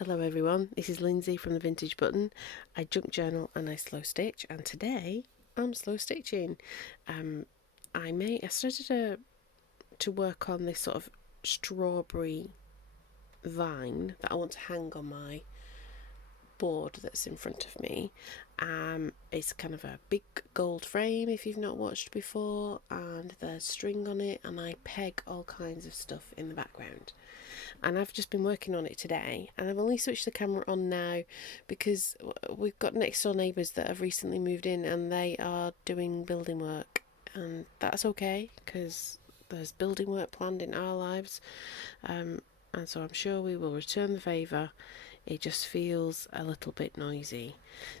Hello everyone, this is Lindsay from the Vintage Button. I junk journal and I slow stitch, and today I'm slow stitching. Um, I started to work on this sort of strawberry vine that I want to hang on my board that's in front of me. It's kind of a big gold frame if you've not watched before, and there's string on it, and I peg all kinds of stuff in the background. And I've just been working on it today, and I've only switched the camera on now because we've got next door neighbours that have recently moved in and they are doing building work, and that's okay because there's building work planned in our lives, and so I'm sure we will return the favour. It just feels a little bit noisy.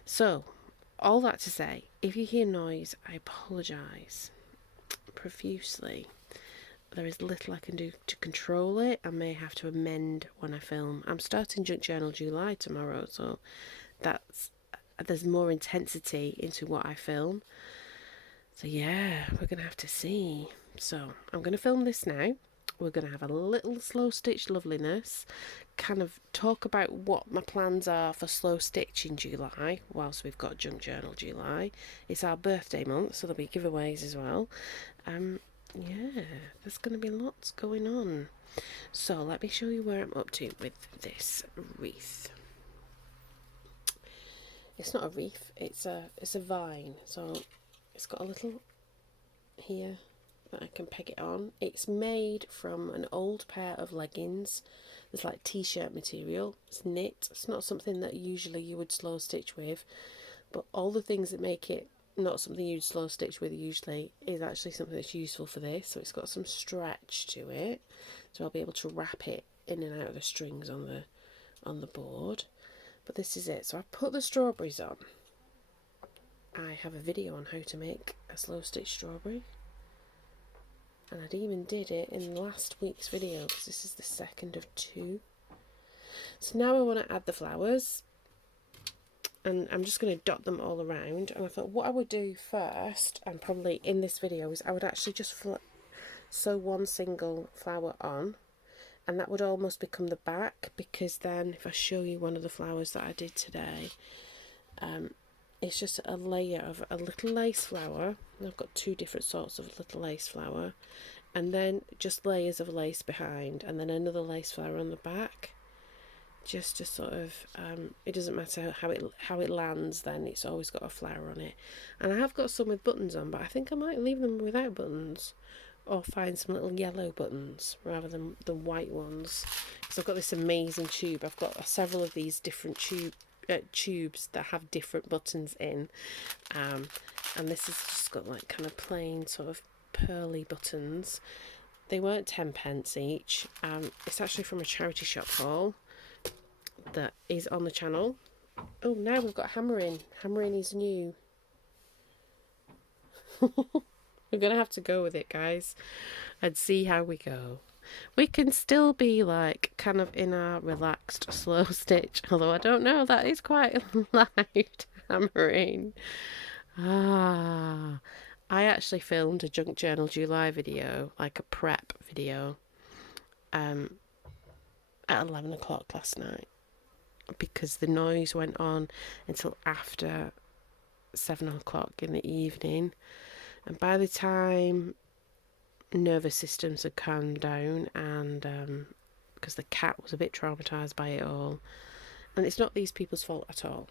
So all that to say, if you hear noise, I apologise profusely. There is little I can do to control it. I may have to amend when I film. I'm starting Junk Journal July tomorrow, so there's more intensity into what I film. So yeah, we're going to have to see. So I'm going to film this now. We're going to have a little slow stitch loveliness, kind of talk about what my plans are for slow stitch in July, whilst we've got Junk Journal July. It's our birthday month, so there'll be giveaways as well. Yeah, there's going to be lots going on. So let me show you where I'm up to with this wreath. It's not a wreath, it's a vine. So it's got a little here that I can peg it on. It's made from an old pair of leggings. It's like t-shirt material. It's knit. It's not something that usually you would slow stitch with, but all the things that make it not something you'd slow stitch with usually is actually something that's useful for this. So it's got some stretch to it, so I'll be able to wrap it in and out of the strings on the board. But this is it. So I put the strawberries on. I have a video on how to make a slow stitch strawberry, and I'd even did it in last week's video because this is the second of two. So now I want to add the flowers, and I'm just going to dot them all around. And I thought what I would do first, and probably in this video, is I would actually just sew one single flower on, and that would almost become the back, because then if I show you one of the flowers that I did today, it's just a layer of a little lace flower. I've got two different sorts of little lace flower, and then just layers of lace behind, and then another lace flower on the back, just to sort of it doesn't matter how it lands, then it's always got a flower on it. And I have got some with buttons on, but I think I might leave them without buttons, or find some little yellow buttons rather than the white ones, because I've got this amazing tube. I've got several of these different tubes that have different buttons in, and this has just got like kind of plain sort of pearly buttons. They weren't 10p each. It's actually from a charity shop haul that is on the channel. Oh, now we've got hammering. Hammering is new. We're gonna have to go with it, guys, and see how we go. We can still be like kind of in our relaxed slow stitch, although I don't know, that is quite loud hammering. I actually filmed a Junk Journal July video, like a prep video, at 11 o'clock last night, because the noise went on until after 7 o'clock in the evening, and by the time nervous systems had calmed down, and because the cat was a bit traumatised by it all, and it's not these people's fault at all.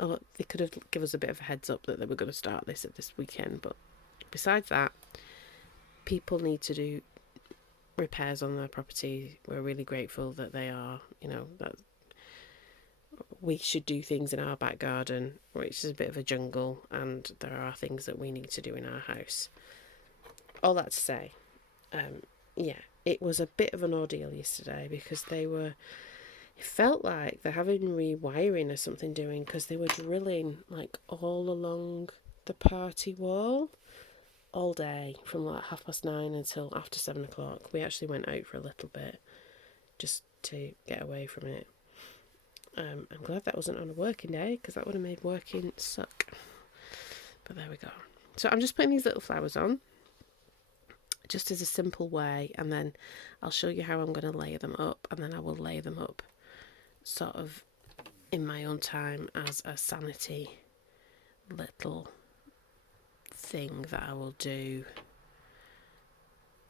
Oh, they could have given us a bit of a heads up that they were going to start this at this weekend, but besides that, people need to do repairs on their property. We're really grateful that they are, that we should do things in our back garden, which is a bit of a jungle, and there are things that we need to do in our house. All that to say, yeah, it was a bit of an ordeal yesterday, because it felt like they're having rewiring or something doing, because they were drilling like all along the party wall all day from like 9:30 until after 7 o'clock. We actually went out for a little bit just to get away from it. I'm glad that wasn't on a working day, because that would have made working suck. But there we go. So I'm just putting these little flowers on, just as a simple way, and then I'll show you how I'm going to layer them up, and then I will lay them up sort of in my own time as a sanity little thing that I will do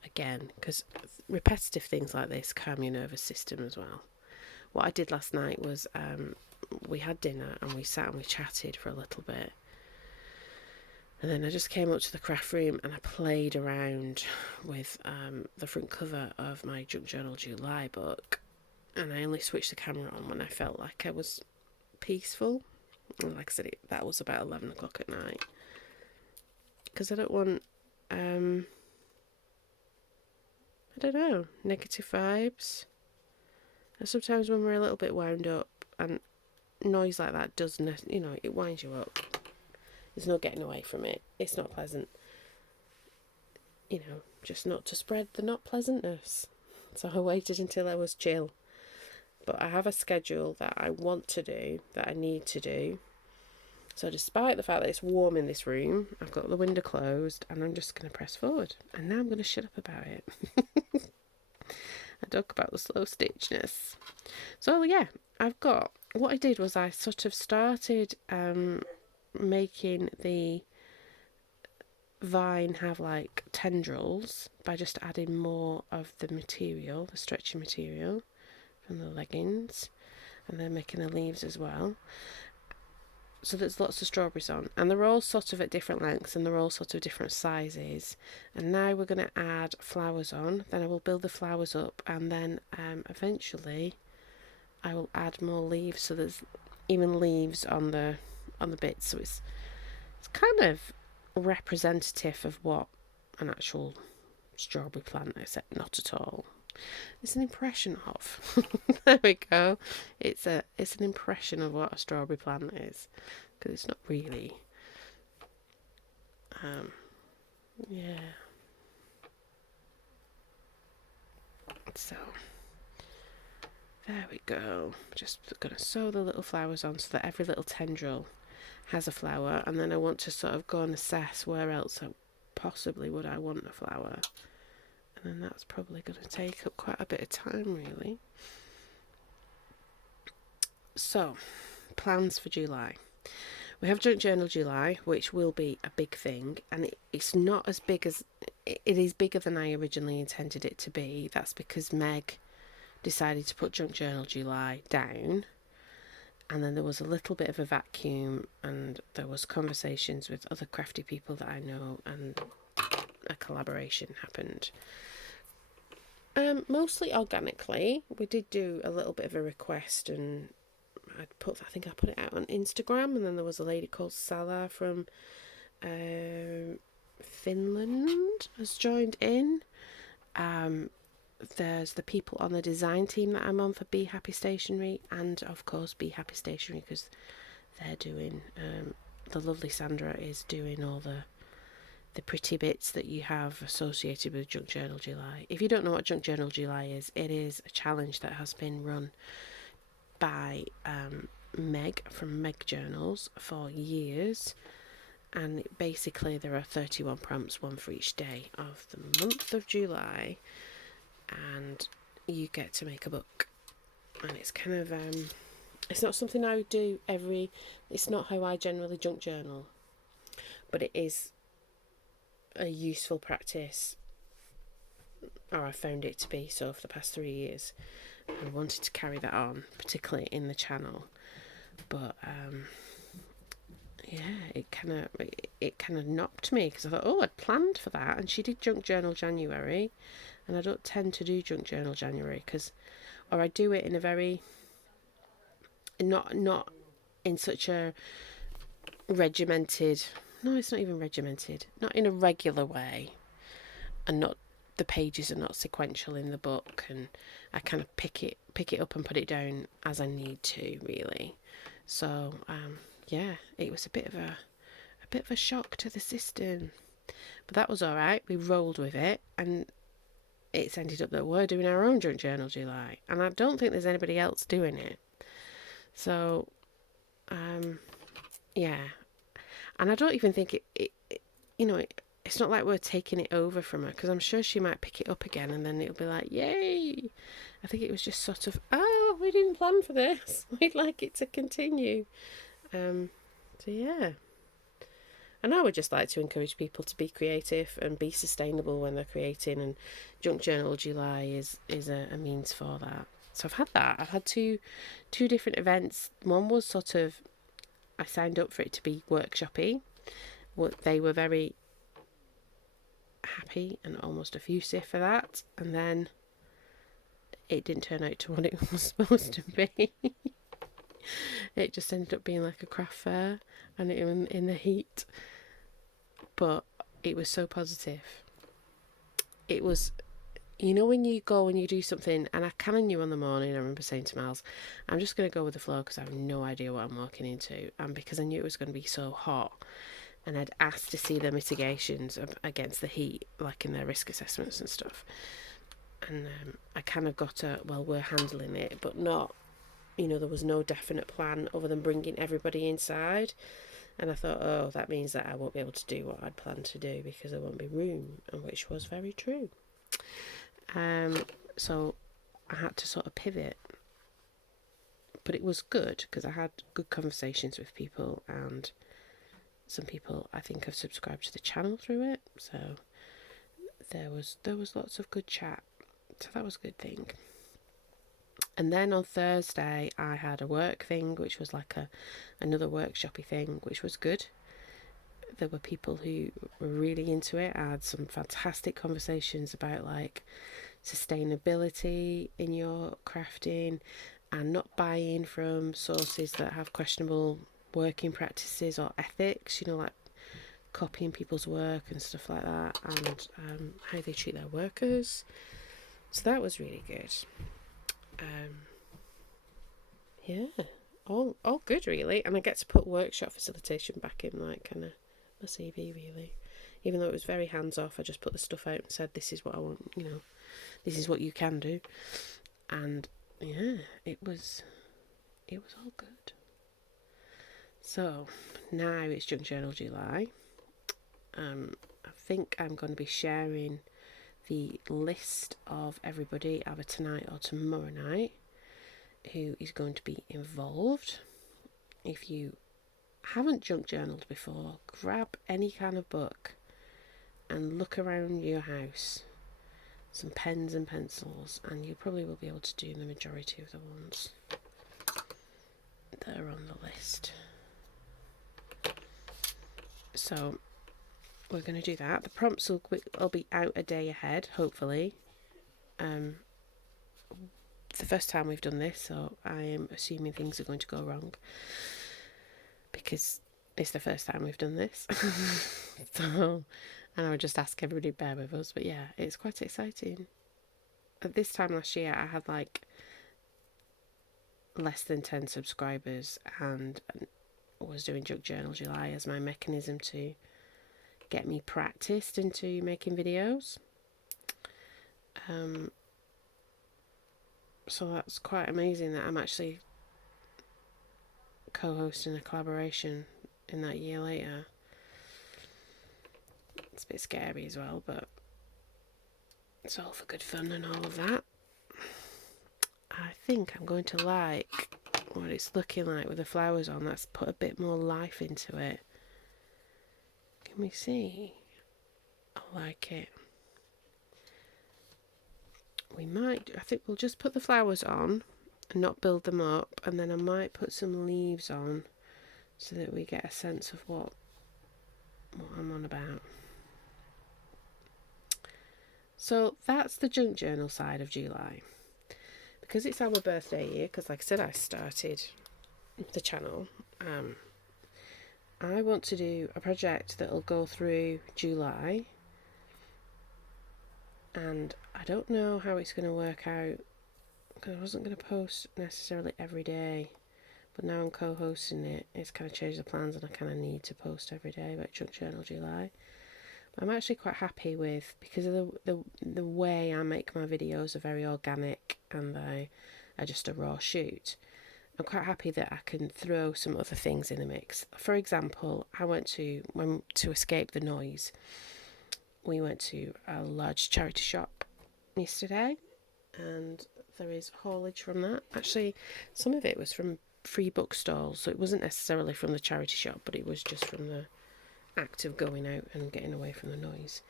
again, because repetitive things like this calm your nervous system as well. What I did last night was we had dinner and we sat and we chatted for a little bit, and then I just came up to the craft room and I played around with the front cover of my Junk Journal July book, and I only switched the camera on when I felt like I was peaceful. And like I said, that was about 11 o'clock at night, because I don't want I don't know, negative vibes. And sometimes when we're a little bit wound up, and noise like that doesn't, it winds you up. There's no getting away from it. It's not pleasant. Just not to spread the not pleasantness. So I waited until I was chill. But I have a schedule that I want to do, that I need to do. So despite the fact that it's warm in this room, I've got the window closed and I'm just going to press forward. And now I'm going to shut up about it. I talk about the slow stitchness. So yeah, what I did was I sort of started making the vine have like tendrils by just adding more of the material, the stretchy material from the leggings, and then making the leaves as well. So there's lots of strawberries on, and they're all sort of at different lengths and they're all sort of different sizes. And now we're going to add flowers on. Then I will build the flowers up, and then eventually I will add more leaves, so there's even leaves on the bits. So it's kind of representative of what an actual strawberry plant is, not at all. It's an impression of. There we go. It's an impression of what a strawberry plant is, because it's not really. Yeah. So there we go. Just gonna sew the little flowers on so that every little tendril has a flower, and then I want to sort of go and assess where else possibly would I want a flower. And then that's probably going to take up quite a bit of time, really. So, plans for July. We have Junk Journal July, which will be a big thing, and it's not as big as... It is bigger than I originally intended it to be. That's because Meg decided to put Junk Journal July down, and then there was a little bit of a vacuum, and there was conversations with other crafty people that I know, and a collaboration happened. Mostly organically. We did do a little bit of a request, and I think I put it out on Instagram, and then there was a lady called Salah from Finland has joined in. There's the people on the design team that I'm on for Be Happy Stationery, and of course Be Happy Stationery, because they're doing the lovely Sandra is doing all the pretty bits that you have associated with Junk Journal July. If you don't know what Junk Journal July is, it is a challenge that has been run by Meg from Meg Journals for years, and basically there are 31 prompts, one for each day of the month of July, and you get to make a book. And it's kind of it's not something I would do it's not how I generally junk journal, but it is a useful practice, or I found it to be so for the past 3 years. I wanted to carry that on, particularly in the channel, but it kind of knocked me, because I thought, I'd planned for that, and she did Junk Journal January, and I don't tend to do Junk Journal January, or I do it in a very not in such a regimented. No, it's not even regimented. Not in a regular way, and the pages are not sequential in the book, and I kind of pick it up and put it down as I need to, really. So it was a bit of a shock to the system, but that was all right. We rolled with it, and it's ended up that we're doing our own Junk Journal July, and I don't think there's anybody else doing it. So and I don't even think it's not like we're taking it over from her, because I'm sure she might pick it up again and then it'll be like, yay. I think it was just sort of, we didn't plan for this. We'd like it to continue. So yeah. And I would just like to encourage people to be creative and be sustainable when they're creating, and Junk Journal July is a means for that. So I've had that. I've had two different events. One was sort of, I signed up for it to be workshoppy. They were very happy and almost effusive for that, and then it didn't turn out to what it was supposed to be. It just ended up being like a craft fair, and it in the heat. But it was so positive. It was, you know, when you go and you do something, and I kind of knew on the morning, I remember saying to Miles, I'm just going to go with the flow because I have no idea what I'm walking into. And because I knew it was going to be so hot, and I'd asked to see the mitigations against the heat, like in their risk assessments and stuff. And I kind of got well, we're handling it, but not, you know, there was no definite plan other than bringing everybody inside. And I thought, oh, that means that I won't be able to do what I'd planned to do because there won't be room, and which was very true. So I had to sort of pivot. But it was good because I had good conversations with people, and some people I think have subscribed to the channel through it. So there was lots of good chat. So that was a good thing. And then on Thursday I had a work thing, which was like another workshoppy thing, which was good. There were people who were really into it. I had some fantastic conversations about like sustainability in your crafting and not buying from sources that have questionable working practices or ethics, you know, like copying people's work and stuff like that, and how they treat their workers. So that was really good. Yeah, all good really, and I get to put workshop facilitation back in like kind of my CV really. Even though it was very hands off, I just put the stuff out and said, "This is what I want. You know, this is what you can do." And yeah, it was all good. So now it's Junk Journal July. I think I'm going to be sharing the list of everybody either tonight or tomorrow night who is going to be involved. If you haven't junk journaled before, grab any kind of book and look around your house, some pens and pencils, and you probably will be able to do the majority of the ones that are on the list. So we're going to do that. The prompts will be out a day ahead, hopefully. The first time we've done this, so I am assuming things are going to go wrong because it's the first time we've done this. So, and I would just ask everybody to bear with us. But yeah, it's quite exciting. At this time last year, I had like less than 10 subscribers and was doing Junk Journal July as my mechanism to get me practiced into making videos. So that's quite amazing that I'm actually co-hosting a collaboration in that year later. It's a bit scary as well, but it's all for good fun and all of that. I think I'm going to like what it's looking like with the flowers on. Let's put a bit more life into it. Can we see? I like it. I think we'll just put the flowers on and not build them up, and then I might put some leaves on so that we get a sense of what I'm on about. So that's the junk journal side of July. Because it's our birthday year, because like I said, I started the channel, I want to do a project that will go through July, and I don't know how it's going to work out because I wasn't going to post necessarily every day, but now I'm co-hosting it. It's kind of changed the plans, and I kind of need to post every day about Junk Journal July. But I'm actually quite happy with, because of the way I make my videos are very organic and they are just a raw shoot. I'm quite happy that I can throw some other things in the mix. For example, to escape the noise, we went to a large charity shop yesterday, and there is haulage from that. Actually, some of it was from free bookstalls, so it wasn't necessarily from the charity shop, but it was just from the act of going out and getting away from the noise.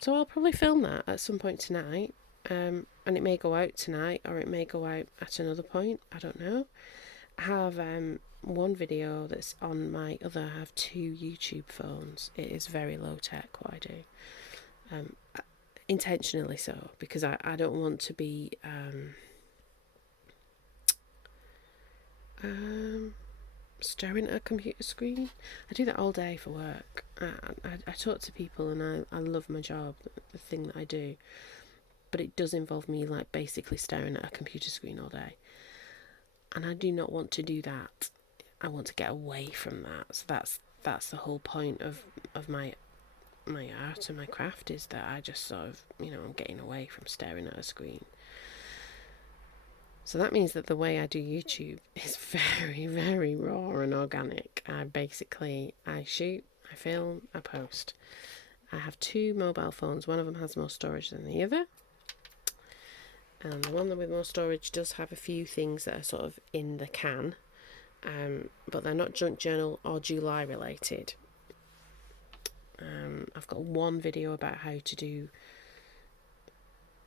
So I'll probably film that at some point tonight, and it may go out tonight or it may go out at another point, I don't know. I have one video that's on my other, I have two YouTube phones. It is very low tech what I do, intentionally so, because I don't want to be staring at a computer screen. I do that all day for work. I talk to people and I love my job, the thing that I do, but it does involve me like basically staring at a computer screen all day, and I do not want to do that. I want to get away from that. So that's the whole point of my art and my craft, is that I just sort of, I'm getting away from staring at a screen. So that means that the way I do YouTube is very, very raw and organic. I shoot, I film, I post. I have two mobile phones. One of them has more storage than the other. And the one with more storage does have a few things that are sort of in the can. But they're not junk journal or July related. I've got one video about how to do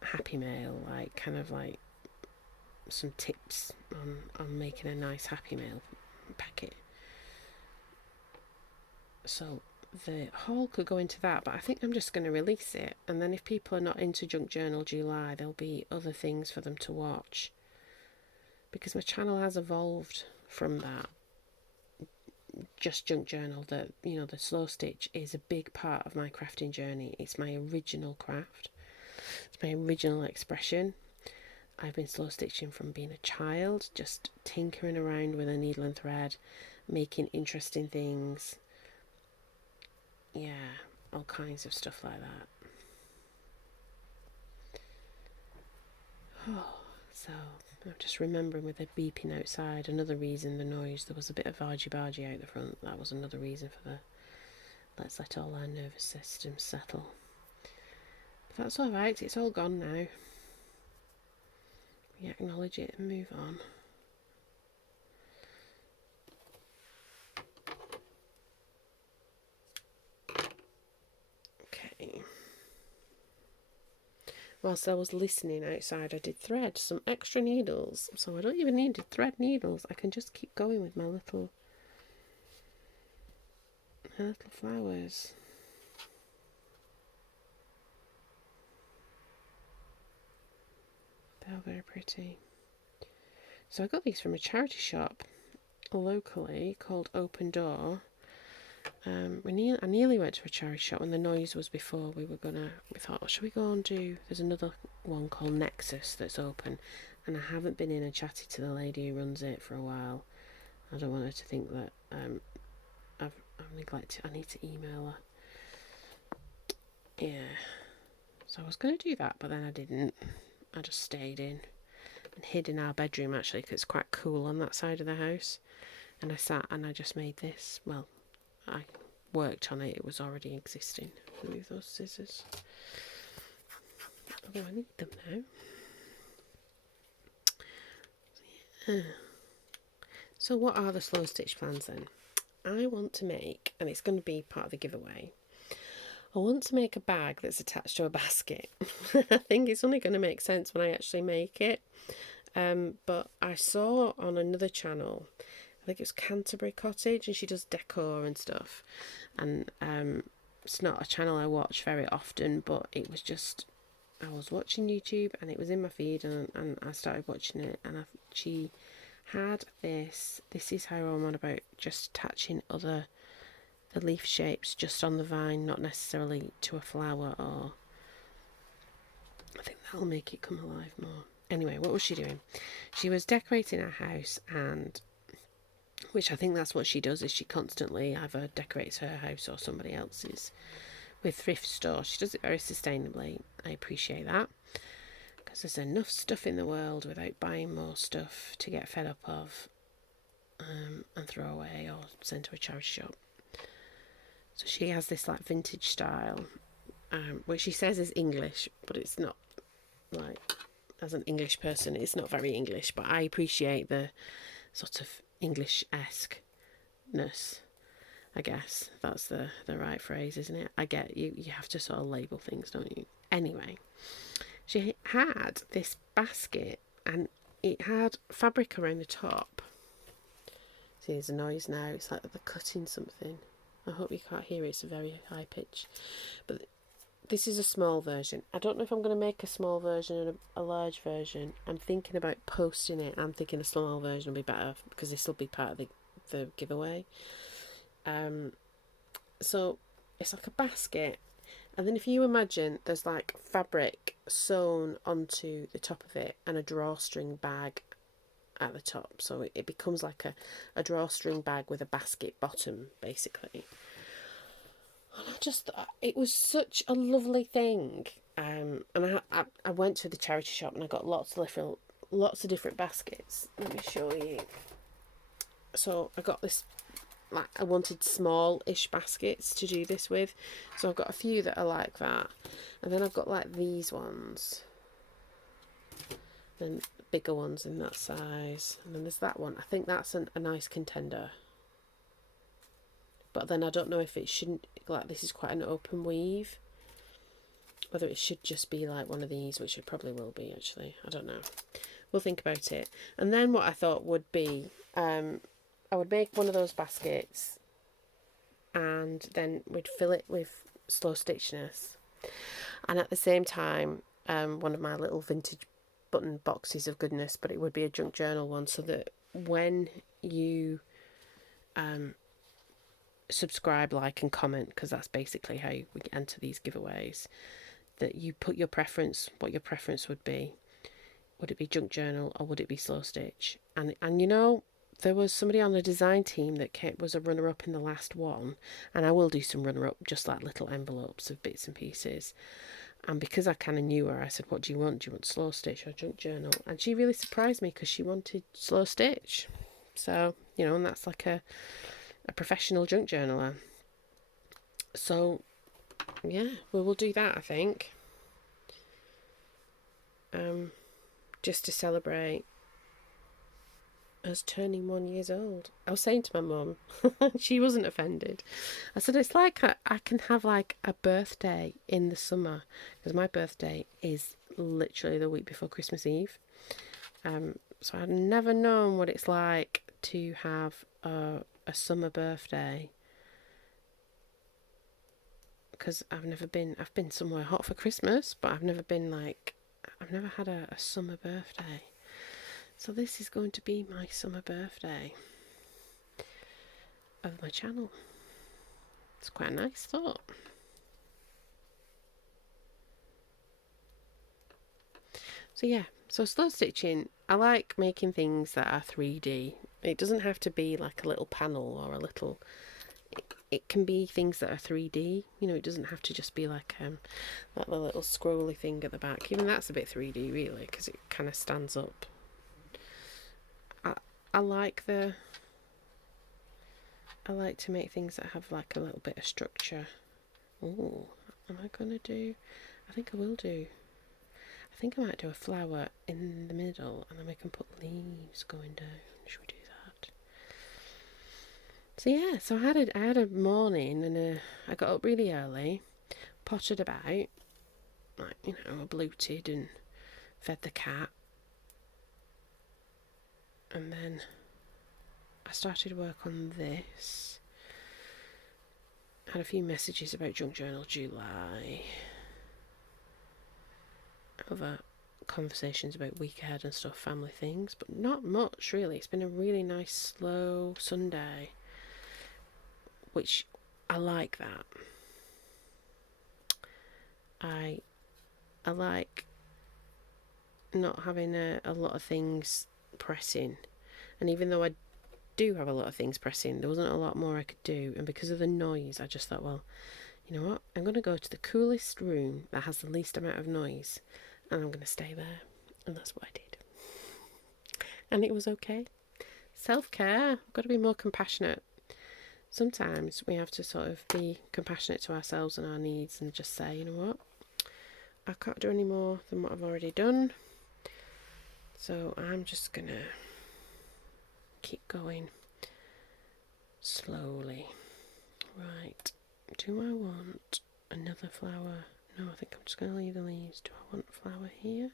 Happy Mail, like some tips on making a nice Happy Mail packet. So the haul could go into that, but I think I'm just going to release it, and then if people are not into Junk Journal July, there'll be other things for them to watch, because my channel has evolved from that. Just Junk Journal, the slow stitch is a big part of my crafting journey. It's my original craft. It's my original expression. I've been slow stitching from being a child, just tinkering around with a needle and thread, making interesting things. Yeah, all kinds of stuff like that. Oh, so I'm just remembering with the beeping outside, another reason the noise, there was a bit of argy-bargy out the front. That was another reason for the let's let all our nervous systems settle. But that's alright, it's all gone now. We acknowledge it and move on. Okay. Whilst I was listening outside, I did thread some extra needles. So I don't even need to thread needles. I can just keep going with my little flowers. They're very pretty. So I got these from a charity shop locally called Open Door. I nearly went to a charity shop when the noise was before. We thought, should we go and do, there's another one called Nexus that's open, and I haven't been in and chatted to the lady who runs it for a while. I don't want her to think that I've neglected. I need to email her. Yeah, so I was going to do that, but then I didn't. I just stayed in and hid in our bedroom, actually, because it's quite cool on that side of the house. And I sat and I just made this. Well, I worked on it. It was already existing. Move those scissors. Although I need them now. Yeah. So what are the slow stitch plans then? I want to make, and it's going to be part of the giveaway, I want to make a bag that's attached to a basket. I think it's only going to make sense when I actually make it. But I saw on another channel, I think it was Canterbury Cottage, and she does decor and stuff. And it's not a channel I watch very often, but it was just, I was watching YouTube and it was in my feed, and I started watching it, and she had this is how I'm on about just attaching the leaf shapes just on the vine, not necessarily to a flower, or I think that'll make it come alive more. Anyway, what was she doing? She was decorating her house, and which I think that's what she does, is she constantly either decorates her house or somebody else's with thrift stores. She does it very sustainably. I appreciate that, because there's enough stuff in the world without buying more stuff to get fed up of and throw away or send to a charity shop. So she has this like vintage style, which she says is English, but it's not. Like, as an English person, it's not very English, but I appreciate the sort of English-esque-ness. I guess that's the right phrase, isn't it? I get you. You have to sort of label things, don't you? Anyway, she had this basket and it had fabric around the top. See, there's a noise now. It's like they're cutting something. I hope you can't hear it. It's a very high pitch. But this is a small version. I don't know if I'm going to make a small version and a large version. I'm thinking about posting it. I'm thinking a small version will be better because this will be part of the giveaway. So it's like a basket, and then if you imagine there's like fabric sewn onto the top of it and a drawstring bag at the top, so it becomes like a drawstring bag with a basket bottom, basically. And I just thought it was such a lovely thing. And I went to the charity shop and I got lots of different baskets. Let me show you. So I got this, like, I wanted small-ish baskets to do this with, so I've got a few that are like that, and then I've got like these ones, then bigger ones in that size, and then there's that one. I think that's a nice contender, but then I don't know if it shouldn't, like, this is quite an open weave, whether it should just be like one of these, which it probably will be, actually. I don't know. We'll think about it. And then what I thought would be, I would make one of those baskets and then we'd fill it with slow stitchness. And at the same time, one of my little vintage button boxes of goodness, but it would be a junk journal one, so that when you subscribe, like and comment, because that's basically how we enter these giveaways, that you put your preference, what your preference would be. Would it be junk journal or would it be slow stitch? And you know, there was somebody on the design team that was a runner-up in the last one, and I will do some runner-up, just like little envelopes of bits and pieces. And because I kind of knew her, I said, what do you want? Do you want slow stitch or junk journal? And she really surprised me because she wanted slow stitch. So, you know, and that's like a professional junk journaler. So, yeah, we will do that, I think. Just to celebrate us turning 1 year old. I was saying to my mum, she wasn't offended. I said, it's like I can have like a birthday in the summer, because my birthday is literally the week before Christmas Eve. So I've never known what it's like to have a summer birthday, because I've been somewhere hot for Christmas, but I've never had a summer birthday. So this is going to be my summer birthday of my channel. It's quite a nice thought. So yeah, so slow stitching, I like making things that are 3D. It doesn't have to be like a little panel or a little... It can be things that are 3D. You know, it doesn't have to just be like the little scrolly thing at the back. Even that's a bit 3D, really, because it kind of stands up. I like to make things that have like a little bit of structure. Oh, am I gonna do? I think I will do. I think I might do a flower in the middle, and then we can put leaves going down. Should we do that? So yeah, so I had a morning, and I got up really early, pottered about, like, you know, I bleated and fed the cat. And then I started work on this. Had a few messages about Junk Journal July. Other conversations about week ahead and stuff, family things, but not much really. It's been a really nice slow Sunday, which I like that. I like not having a lot of things pressing, and even though I do have a lot of things pressing, there wasn't a lot more I could do, and because of the noise I just thought, well, you know what, I'm going to go to the coolest room that has the least amount of noise, and I'm going to stay there. And that's what I did, and it was okay. Self-care, I've got to be more compassionate. Sometimes we have to sort of be compassionate to ourselves and our needs, and just say, you know what, I can't do any more than what I've already done. So I'm just gonna keep going slowly. Right, do I want another flower? No, I think I'm just going to leave the leaves. Do I want a flower here?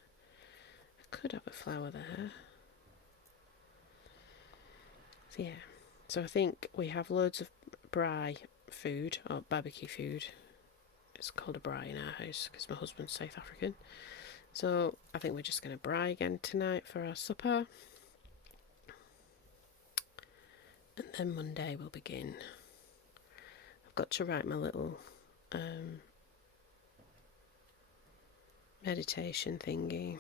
I could have a flower there. So yeah, so I think we have loads of braai food, or barbecue food. It's called a braai in our house because my husband's South African. So I think we're just going to braai again tonight for our supper. And then Monday we'll begin. I've got to write my little meditation thingy.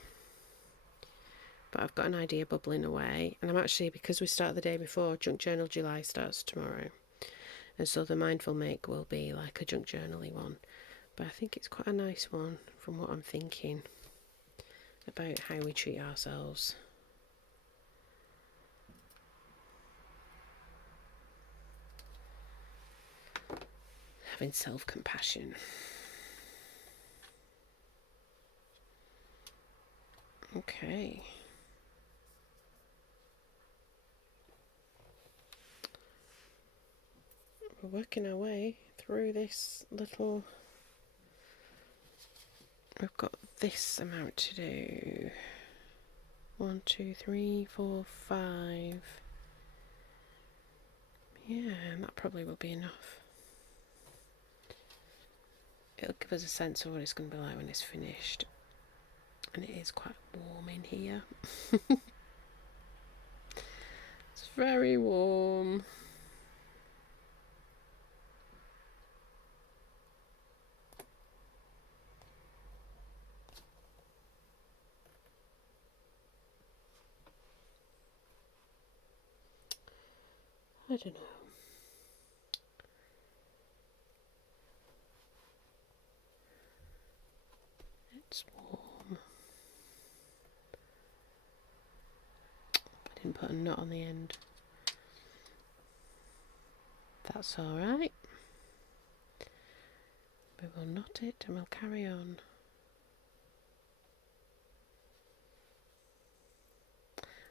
But I've got an idea bubbling away. And I'm actually, because we start the day before, Junk Journal July starts tomorrow. And so the Mindful Make will be like a junk journaly one. But I think it's quite a nice one from what I'm thinking about how we treat ourselves. Having self-compassion. Okay. We're working our way through this little... We've got this amount to do. 1, 2, 3, 4, 5. Yeah, and that probably will be enough. It'll give us a sense of what it's going to be like when it's finished. And it is quite warm in here. It's very warm. I don't know. It's warm. I didn't put a knot on the end. That's alright. We will knot it and we'll carry on.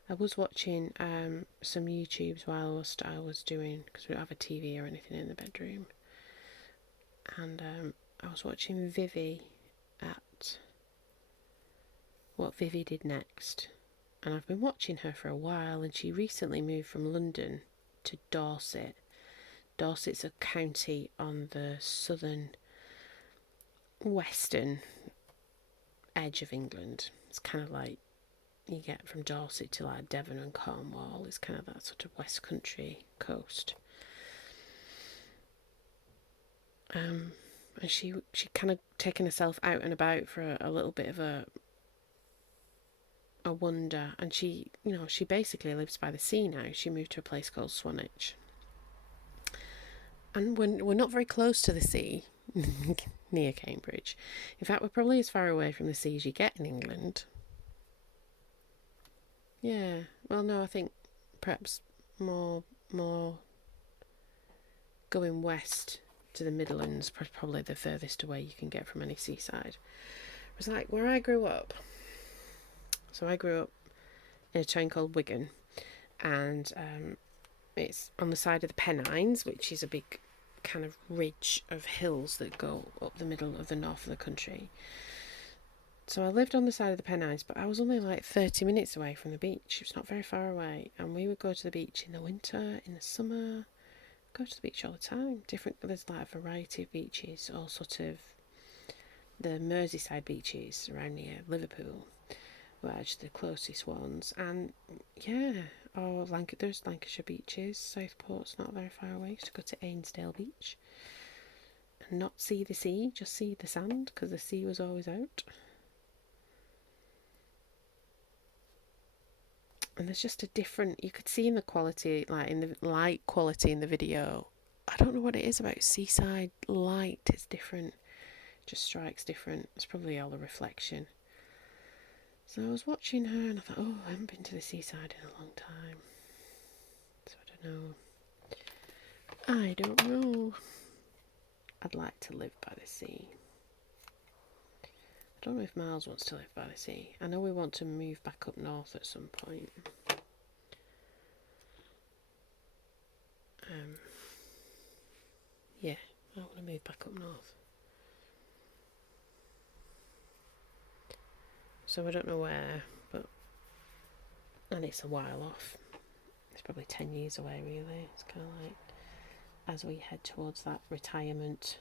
I was watching some YouTubes whilst I was doing, because we don't have a TV or anything in the bedroom. And I was watching Vivi at what Vivi did next. And I've been watching her for a while, and she recently moved from London to Dorset. Dorset's a county on the southern western edge of England. It's kind of like you get from Dorset to like Devon and Cornwall. It's kind of that sort of West Country coast. And she kind of taken herself out and about for a little bit of a wonder, and she basically lives by the sea now. She moved to a place called Swanage, and we're not very close to the sea near Cambridge. In fact, we're probably as far away from the sea as you get in England. Yeah, well, no, I think perhaps more going west to the Midlands, probably the furthest away you can get from any seaside. It was like where I grew up. So I grew up in a town called Wigan, and it's on the side of the Pennines, which is a big kind of ridge of hills that go up the middle of the north of the country. So I lived on the side of the Pennines, but I was only like 30 minutes away from the beach. It was not very far away, and we would go to the beach in the winter, in the summer. Go to the beach all the time. There's like a variety of beaches, all sort of the Merseyside beaches around near Liverpool were actually the closest ones, and yeah, there's Lancashire beaches. Southport's not very far away. Used to go to Ainsdale Beach and not see the sea, just see the sand, because the sea was always out. And there's just a different, you could see in the quality, like in the light quality in the video. I don't know what it is about seaside light. It's different. It just strikes different. It's probably all the reflection. So I was watching her and I thought, oh, I haven't been to the seaside in a long time. So I don't know. I'd like to live by the sea. I don't know if Miles wants to live by the sea. I know we want to move back up north at some point. Yeah, I want to move back up north. So I don't know where, but... And it's a while off. It's probably 10 years away, really. It's kind of like as we head towards that retirement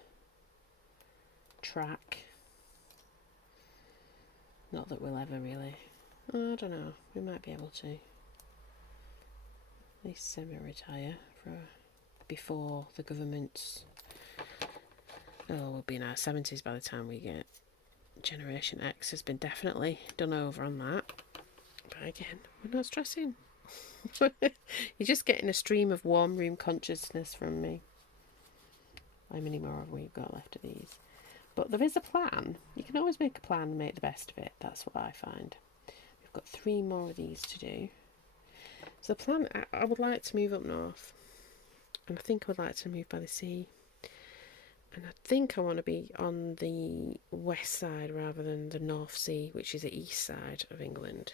track. Not that we'll ever really... I don't know. We might be able to at least semi-retire for before the government's... Oh, we'll be in our 70s by the time we get... Generation X has been definitely done over on that. But again, we're not stressing. You're just getting a stream of warm room consciousness from me. How many more have we got left of these? But there is a plan. You can always make a plan and make the best of it. That's what I find. We've got 3 more of these to do. So the plan, I would like to move up north. And I think I would like to move by the sea. And I think I want to be on the west side rather than the North Sea, which is the east side of England.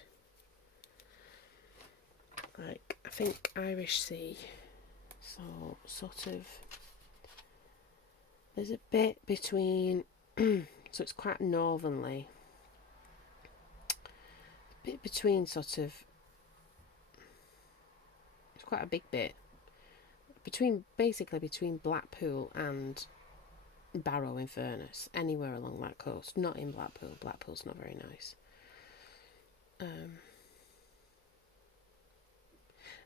Like, I think Irish Sea. So, sort of... There's a bit between... so it's quite northernly. A bit between sort of... It's quite a big bit. Basically between Blackpool and Barrow in Furness. Anywhere along that coast. Not in Blackpool. Blackpool's not very nice.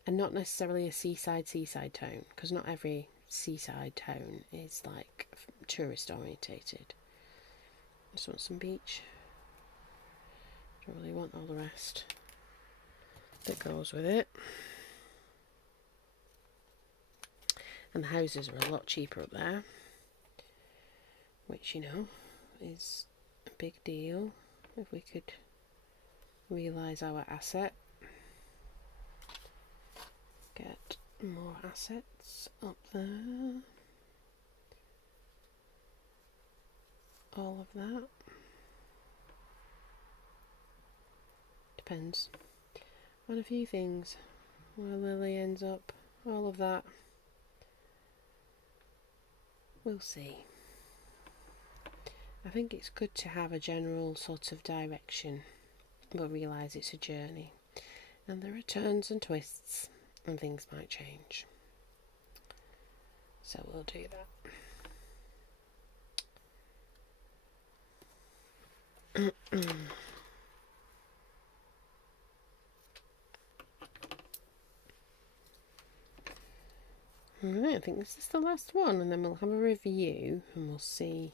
And not necessarily a seaside town, because not every seaside town is like tourist orientated. Just want some beach. Don't really want all the rest that goes with it. And the houses are a lot cheaper up there, which, you know, is a big deal. If we could realise our asset. Get more assets up there. All of that. Depends on a few things. Where Lily ends up. All of that. We'll see. I think it's good to have a general sort of direction, but realise it's a journey. And there are turns and twists. And things might change. So we'll do that. Alright, I think this is the last one, and then we'll have a review and we'll see.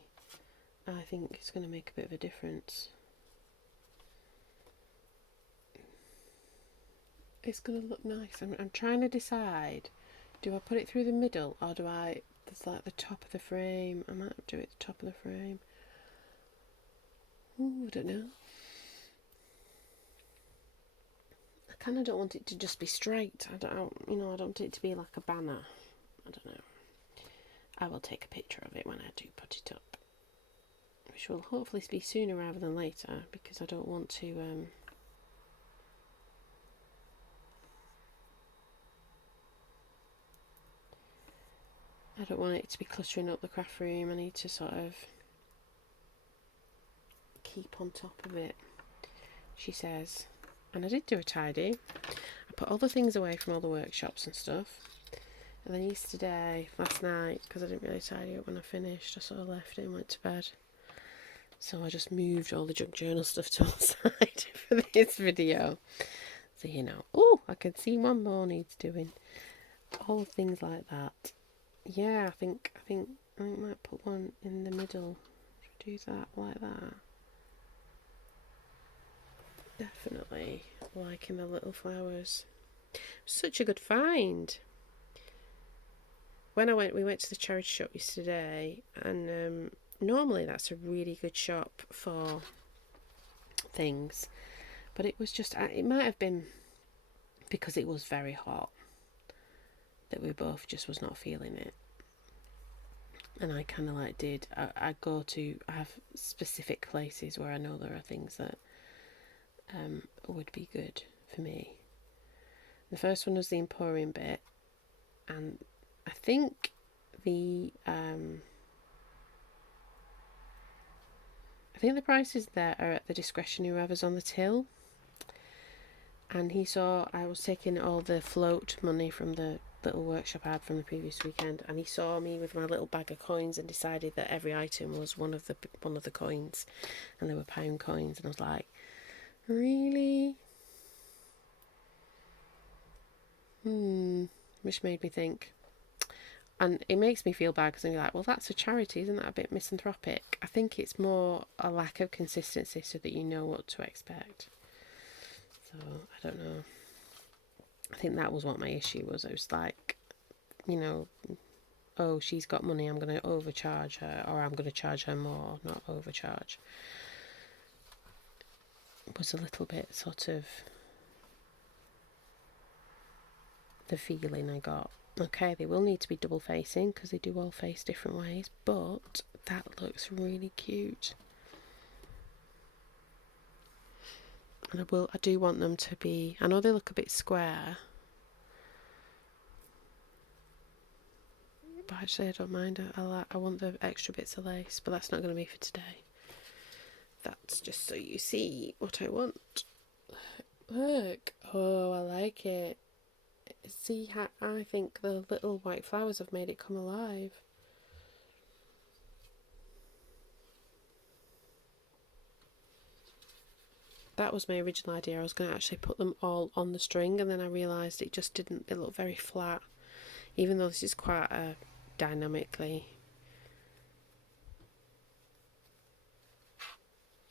I think it's going to make a bit of a difference. It's going to look nice. I'm trying to decide, do I put it through the middle or do I, there's like the top of the frame. I might do it at the top of the frame. Ooh, I don't know. I kind of don't want it to just be straight. I don't want it to be like a banner. I don't know. I will take a picture of it when I do put it up, which will hopefully be sooner rather than later, because I don't want to I don't want it to be cluttering up the craft room. I need to sort of keep on top of it, she says. And I did do a tidy. I put all the things away from all the workshops and stuff. And then yesterday, last night, because I didn't really tidy up when I finished, I sort of left it and went to bed. So I just moved all the junk journal stuff to one side for this video. So, you know, oh, I can see one more needs doing. All things like that. Yeah, I think I might put one in the middle. Do that like that. Definitely liking the little flowers. Such a good find. When we went to the charity shop yesterday, and normally that's a really good shop for things, but it was just, it might have been because it was very hot that we both just was not feeling it. And I kind of like did. I have specific places where I know there are things that would be good for me. The first one was the Emporium bit, and I think the prices there are at the discretion of whoever's on the till. And he saw I was taking all the float money from the little workshop I had from the previous weekend, and he saw me with my little bag of coins and decided that every item was one of the coins, and they were pound coins, and I was like, really? Which made me think. And it makes me feel bad because I'm like, well, that's a charity, isn't that a bit misanthropic? I think it's more a lack of consistency so that you know what to expect. So, I don't know. I think that was what my issue was. I was like, oh, she's got money, I'm going to overcharge her, or I'm going to charge her more, not overcharge. It was a little bit sort of the feeling I got. Okay, they will need to be double facing because they do all face different ways, but that looks really cute. And I do want them to be, I know they look a bit square, but actually I don't mind. I want the extra bits of lace, but that's not going to be for today. That's just so you see what I want. Look, oh, I like it. See how I think the little white flowers have made it come alive. That was my original idea. I was going to actually put them all on the string, and then I realised it just didn't. It looked very flat, even though this is quite a dynamically,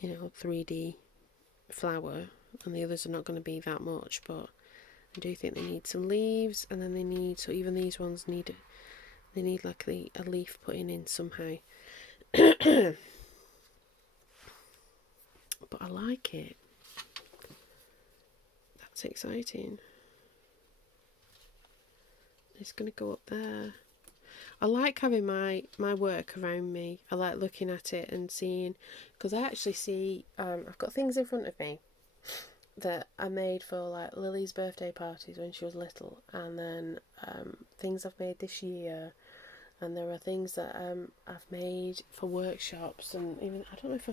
3D flower, and the others are not going to be that much. But I do think they need some leaves, and then so even these ones need like a leaf putting in somehow. But I like it. That's exciting. It's going to go up there. I like having my work around me. I like looking at it and seeing, because I actually see, I've got things in front of me that I made for like Lily's birthday parties when she was little, and then things I've made this year, and there are things that I've made for workshops, and even I don't know if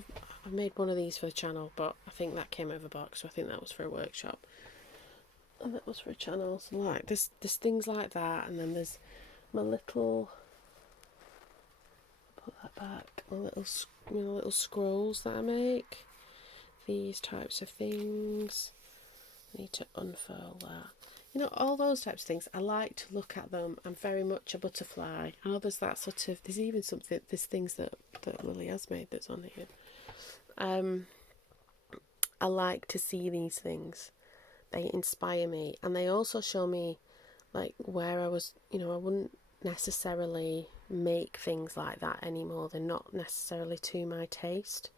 I've made one of these for the channel, but I think that came over box, so I think that was for a workshop, and that was for a channel. So like there's things like that, and then there's my little, put that back, my little scrolls that I make. These types of things. I need to unfurl that. All those types of things. I like to look at them. I'm very much a butterfly. I know there's that sort of. There's even something. There's things that Lily has made that's on here. I like to see these things. They inspire me, and they also show me, like, where I was. I wouldn't necessarily make things like that anymore. They're not necessarily to my taste.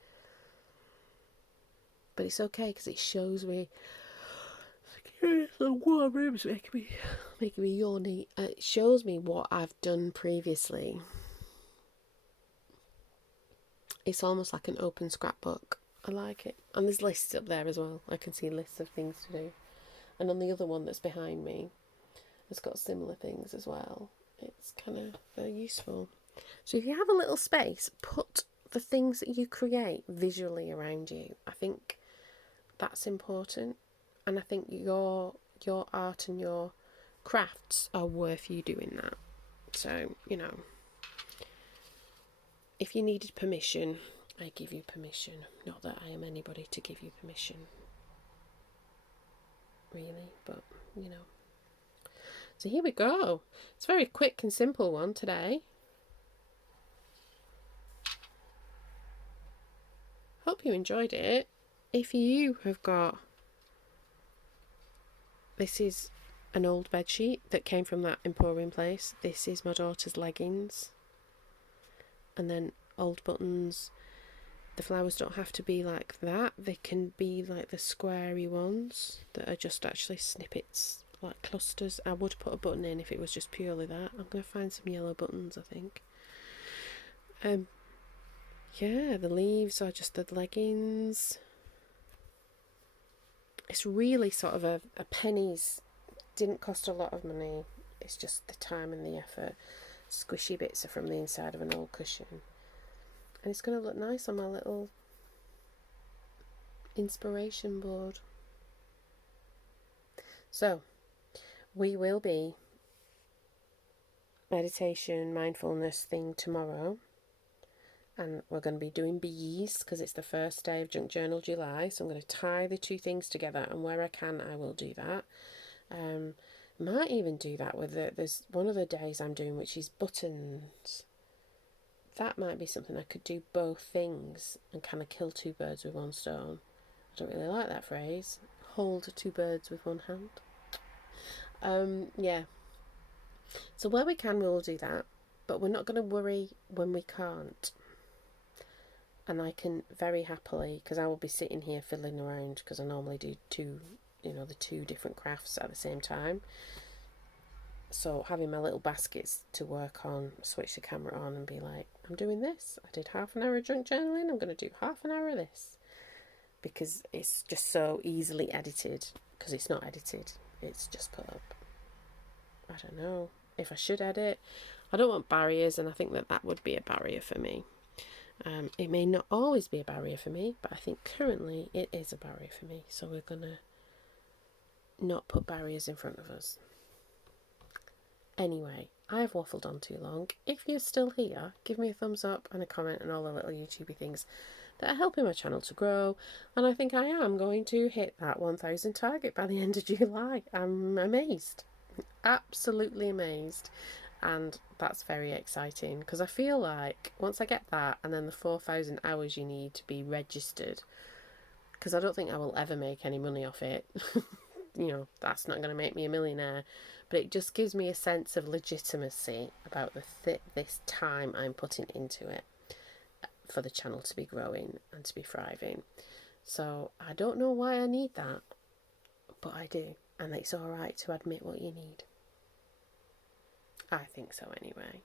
But it's okay because it shows me. The warm room's making me yawny. It shows me what I've done previously. It's almost like an open scrapbook. I like it. And there's lists up there as well. I can see lists of things to do. And on the other one that's behind me, it's got similar things as well. It's kind of very useful. So if you have a little space, put the things that you create visually around you. I think that's important. And I think your art and your crafts are worth you doing that. So, if you needed permission, I give you permission. Not that I am anybody to give you permission, really, but, So here we go. It's a very quick and simple one today. Hope you enjoyed it. If you have got... This is an old bedsheet that came from that Emporium place. This is my daughter's leggings. And then old buttons. The flowers don't have to be like that. They can be like the squarey ones that are just actually snippets, like clusters. I would put a button in if it was just purely that. I'm going to find some yellow buttons, I think. Yeah, the leaves are just the leggings. It's really sort of a pennies. Didn't cost a lot of money. It's just the time and the effort. Squishy bits are from the inside of an old cushion. And it's going to look nice on my little inspiration board. So, we will be meditation, mindfulness thing tomorrow. And we're going to be doing bees because it's the first day of Junk Journal July. So I'm going to tie the two things together, and where I can, I will do that. Might even do that with there's one of the days I'm doing, which is buttons. That might be something I could do both things and kind of kill two birds with one stone. I don't really like that phrase. Hold two birds with one hand. Yeah. So where we can, we will do that. But we're not going to worry when we can't. And I can very happily, because I will be sitting here fiddling around, because I normally do the two different crafts at the same time. So having my little baskets to work on, switch the camera on and be like, I'm doing this. I did half an hour of junk journaling. I'm going to do half an hour of this. Because it's just so easily edited. Because it's not edited. It's just put up. I don't know if I should edit. I don't want barriers, and I think that would be a barrier for me. It may not always be a barrier for me, but I think currently it is a barrier for me. So we're going to not put barriers in front of us. Anyway, I have waffled on too long. If you're still here, give me a thumbs up and a comment and all the little YouTubey things that are helping my channel to grow. And I think I am going to hit that 1,000 target by the end of July. I'm amazed. Absolutely amazed. And that's very exciting, because I feel like once I get that, and then the 4,000 hours you need to be registered, because I don't think I will ever make any money off it. That's not going to make me a millionaire, but it just gives me a sense of legitimacy about this time I'm putting into it for the channel to be growing and to be thriving. So I don't know why I need that, but I do, and it's all right to admit what you need. I think so anyway.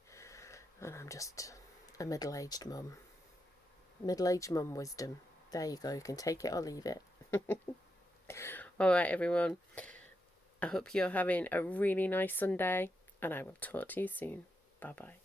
And I'm just a middle-aged mum. Middle-aged mum wisdom. There you go. You can take it or leave it. Alright, everyone. I hope you're having a really nice Sunday, and I will talk to you soon. Bye-bye.